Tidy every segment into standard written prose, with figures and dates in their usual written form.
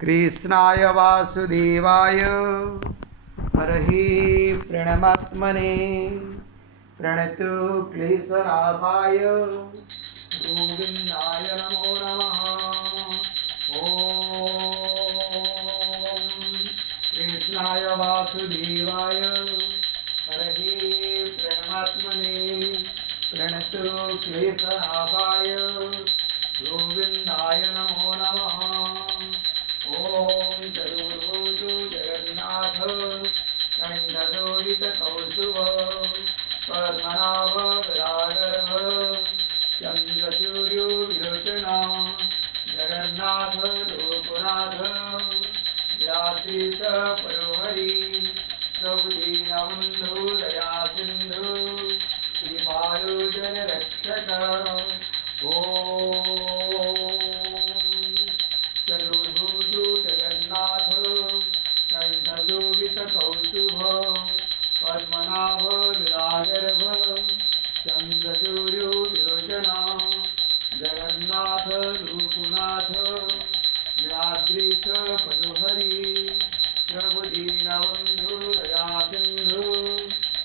कृष्णाय वासुदेवाय हरहि प्रणमात्मने प्रणतो क्लेशनाशाय गोविन्दाय नमो नमः। ॐ कृष्णाय वासुदेवाय हरहि प्रणमात्मने प्रणतो क्लेशनाशाय गोविन्दाय नमो नमः। ओम चतुर्भुजो जगन्नाथ कंठशोभितकौस्तुभ पद्मनाभ विरागर्भ चन्द्रसूर्यो विलोचना जगन्नाथ लोकनाथ व्यातीत परोहरि प्रभुदीनबन्धु दया सिन्धु श्रीपालो जनरक्षक। चतुर्भुजो जगन्नाथ कंठशोभितकौस्तुभ पद्मनाभ विरागर्भ चन्द्रसूर्यो विलोचना जगन्नाथ लोकनाथ नीलाद्रिच पदोहरि प्रभुदीनबन्धु दया सिन्धु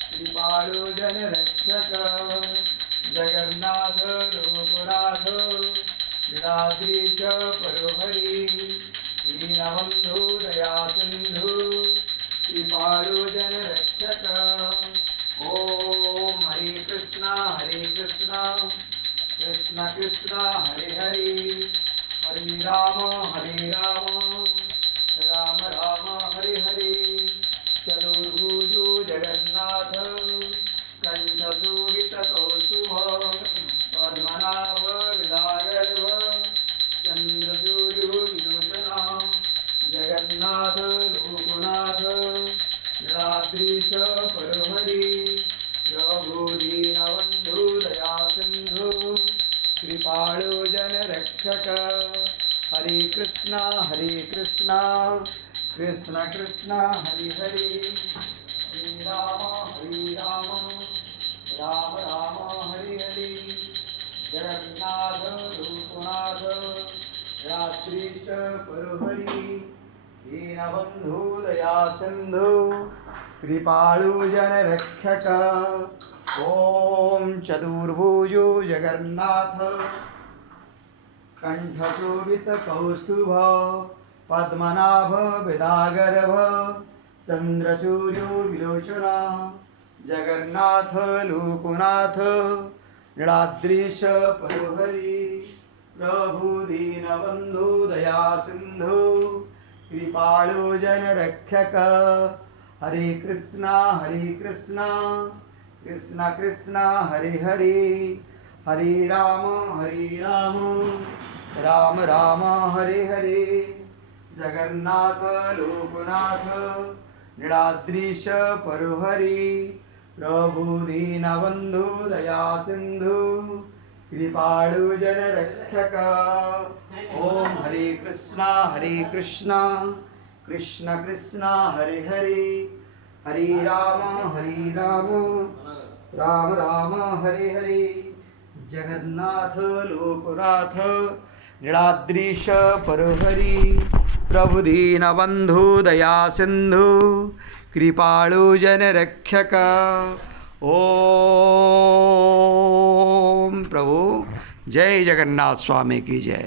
श्रीपालो जनरक्षक। जगन्नाथ लोकनाथ नीलाद्रिच परोहरि दीनबन्धु दया सिन्धु श्रीपालो जनरक्षक। ओम हरे कृष्णा कृष्ण कृष्ण हरे हरे हरे राम राम राम हरे हरे। चतुर्भुजो जगन्नाथ कंठशोभितकौस्तुभ पद्मनाभ विरागर्भ चन्द्रसूर्यो विलोचना जगन्नाथ लोकनाथ नीलाद्रिच परोहरि प्रभुदीनबन्धु दया सिन्धु कृपालो जनरक्षक। हरे कृष्णा कृष्ण कृष्ण हरे हरे हरे राम राम राम हरे हरे। जगन्नाथ लोकनाथ रात्रिश परोहरि दीनबन्धु दया सिन्धु कृपालु जनरक्षक। ओम चतुर्भुजो जगन्नाथ कंठशोभितकौस्तुभ पद्मनाभ विरागर्भ चन्द्रसूर्यो विलोचना जगन्नाथ लोकनाथ नीलाद्रिश परोहरि प्रभुदीनबन्धु दया सिन्धु कृपालो जनरक्षक। हरे कृष्णा कृष्ण कृष्ण हरे हरे हरे राम राम राम हरे हरे। जगन्नाथ लोकनाथ नीलाद्रिश परोहरि प्रभुदीनबन्धु दया सिन्धु कृपालु जनरक्षक। ओम हरे कृष्णा कृष्ण कृष्ण हरे हरे हरे राम राम राम हरे हरे। जगन्नाथ लोकनाथ नीलाद्रिश परोहरि प्रभुदीनबन्धु दया सिन्धु कृपालु जनरक्षक। ओम प्रभु जय जगन्नाथ स्वामी की जय।